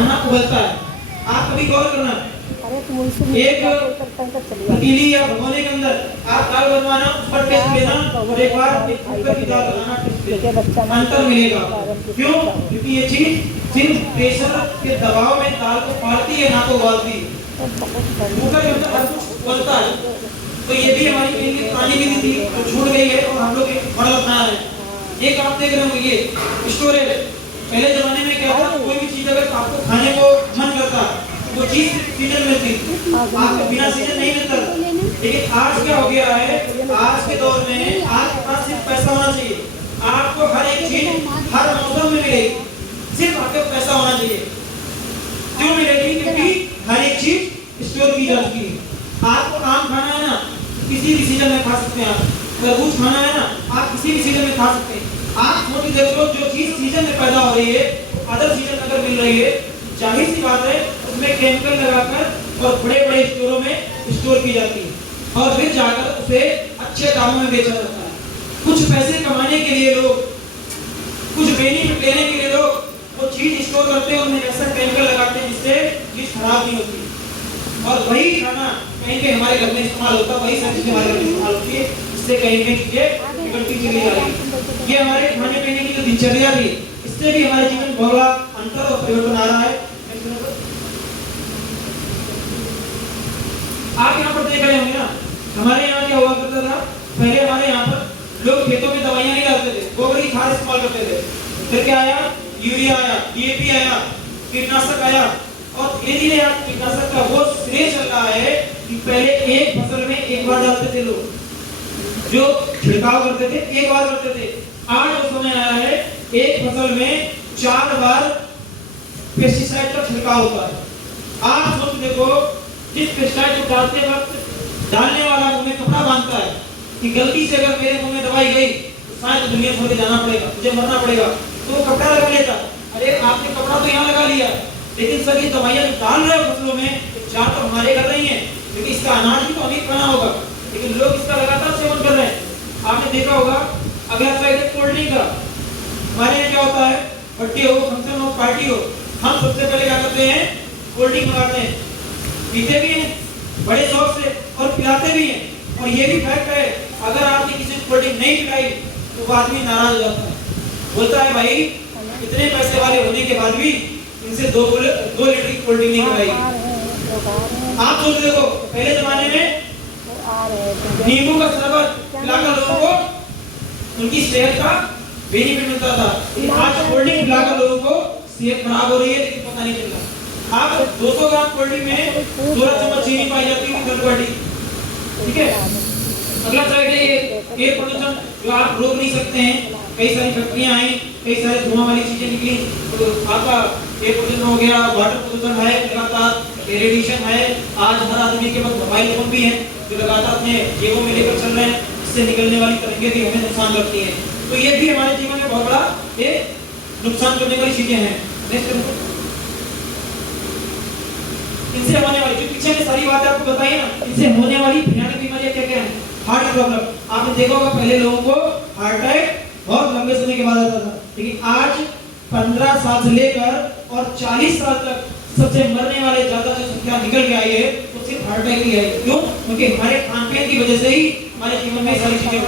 खाना उबलता है। आप कभी गौर करना, एक पतीली या भगोने के अंदर आप दाल बनवाना, ऊपर टेस्ट लेना और एक बार एक कुकर की दाल बनाना, अंतर मिलेगा। क्यों? क्योंकि ये चीज सिर्फ प्रेशर के दबाव में दाल को फाड़ती है, ना तो उबालती है। कुकर के अंदर हर कुछ उबलता है। तो ये भी हमारी कहीं की पुरानी विधि थी जो छूट गई है और हम लोग मॉडल अपना रहे हैं। एक आप देख रहे होंगे ये स्टोरेज। पहले जमाने में क्या था, कोई भी चीज अगर आपको खाने को मन करता वो चीज सीजन में थी, आपको बिना सीजन नहीं मिलता। लेकिन आज क्या हो गया है, आज के दौर में आपके पास सिर्फ पैसा होना चाहिए, आपको हर एक चीज हर मौसम में मिलेगी, सिर्फ आपके पैसा होना चाहिए। क्यों मिलेगी? क्योंकि हर एक चीज स्टोर की जा चुकी है। आपको आम खाना है ना, किसी भी सीजन में खा सकते हैं। आप तरबूज खाना है ना, आप किसी भी सीजन में खा सकते हैं। आप सोच के देखो, जो चीज सीजन में पैदा हो रही है, अदर सीजन अगर मिल रही है, जाहिर सी बात है उसमें केमिकल लगाकर और बड़े बड़े स्टोरों में स्टोर की जाती है और फिर जाकर उसे अच्छे दामों में बेचा जाता है। कुछ पैसे कमाने के लिए लोग, कुछ बेनिफिट लेने के लिए लोग वो चीज स्टोर करते हैं, उनमें ऐसा केमिकल लगाते हैं जिससे चीज खराब नहीं होती। और वही खाना कहीं पे हमारे घर में इस्तेमाल होता है, वही सब्जी हमारे घर में इस्तेमाल होती है, इससे कहीं पे चीजें बिगड़ती चली जा रही है। ये हमारे खाने पीने की जो दिनचर्या थी, इससे भी हमारे जीवन में बहुत बड़ा अंतर और परिवर्तन आ रहा है। आप यहाँ पर देख रहे होंगे ना, हमारे यहाँ क्या हुआ करता था, पहले हमारे यहाँ पर लोग खेतों में दवाइयाँ नहीं डालते थे, गोबर की खाद इस्तेमाल करते थे। फिर क्या आया? यूरिया आया, डीएपी आया, कीटनाशक आया और धीरे धीरे आज कीटनाशक का वो श्रेय चल रहा है कि पहले एक फसल में एक बार डालते थे लोग, जो छिड़काव करते थे एक बार करते थे। आज वो समय आया है एक फसल में 4 बार पेस्टिसाइड का छिड़काव होता है। आप सोच देखो, जिस पेस्टिसाइड को डालते वक्त डालने वाला मुंह में कपड़ा बांधता है कि गलती से अगर मेरे मुंह में दवाई गई तो शायद दुनिया छोड़ के जाना पड़ेगा, मुझे मरना पड़ेगा, तो वो कपड़ा लगा लेता। अरे आपने कपड़ा तो यहाँ लगा लिया, लेकिन सर ये दवाइयाँ डाल रहे हो फसलों में, चार तो हमारे कर रही हैं, लेकिन इसका अनाज भी तो हमें खाना होगा, लेकिन लोग इसका लगातार सेवन कर रहे हैं। आपने देखा होगा, अगला साइड है कोल्ड ड्रिंक का। हमारे यहाँ क्या होता है, बर्थडे हो, फंक्शन हो, पार्टी हो, हम सबसे पहले क्या करते हैं, कोल्ड ड्रिंक मंगाते हैं, पीते भी हैं बड़े शौक से और पिलाते भी हैं। और ये भी फैक्ट है, अगर आपने किसी को कोल्ड ड्रिंक नहीं पिलाई तो वो आदमी नाराज हो जाता है, बोलता है भाई इतने पैसे वाले होने के बाद भी इनसे 2 लीटर की कोल्ड ड्रिंक नहीं पिलाई। आप सोच देखो, पहले जमाने में नींबू का शरबत पिलाकर लोगों को उनकी सेहत का बेनिफिट मिलता था। आज कोल्ड ड्रिंक पिलाकर लोगों को सेहत खराब हो रही है, लेकिन पता नहीं चल रहा। आप 200 ग्राम कोल्ड ड्रिंक में 16 चम्मच चीनी पाई जाती है, गड़बड़ी। ठीक है, अगला साइड है एयर पोल्यूशन, जो आप रोक नहीं सकते हैं। कई सारी फैक्ट्रियां आई, कई सारे धुआं वाली चीजें निकली, तो आपका एयर पोल्यूशन हो गया, वाटर पोल्यूशन है, लगातार रेडिएशन है। आज हर आदमी के पास मोबाइल फोन भी है जो लगातार अपने जेबों में लेकर चल रहे हैं, इससे निकलने वाली तरंगें भी हमें नुकसान करती हैं। तो ये भी हमारे जीवन में बहुत बड़ा एक नुकसान करने वाली चीजें हैं। इनसे होने वाली, जो पीछे में सारी बातें आपको बताई ना, इनसे होने वाली भयानक बीमारियां क्या क्या हैं? Heart problem. आपने देखा होगा पहले लोगों को हार्ट अटैक बहुत लंबे समय के बाद आता था, लेकिन आज 15 साल से लेकर और 40 साल तक सबसे मरने वाले ज्यादा जो संख्या निकल के आई है वो सिर्फ हार्ट अटैक की है। क्यों? क्योंकि हमारे खान पान की वजह से ही हमारे जीवन में सारी चीजें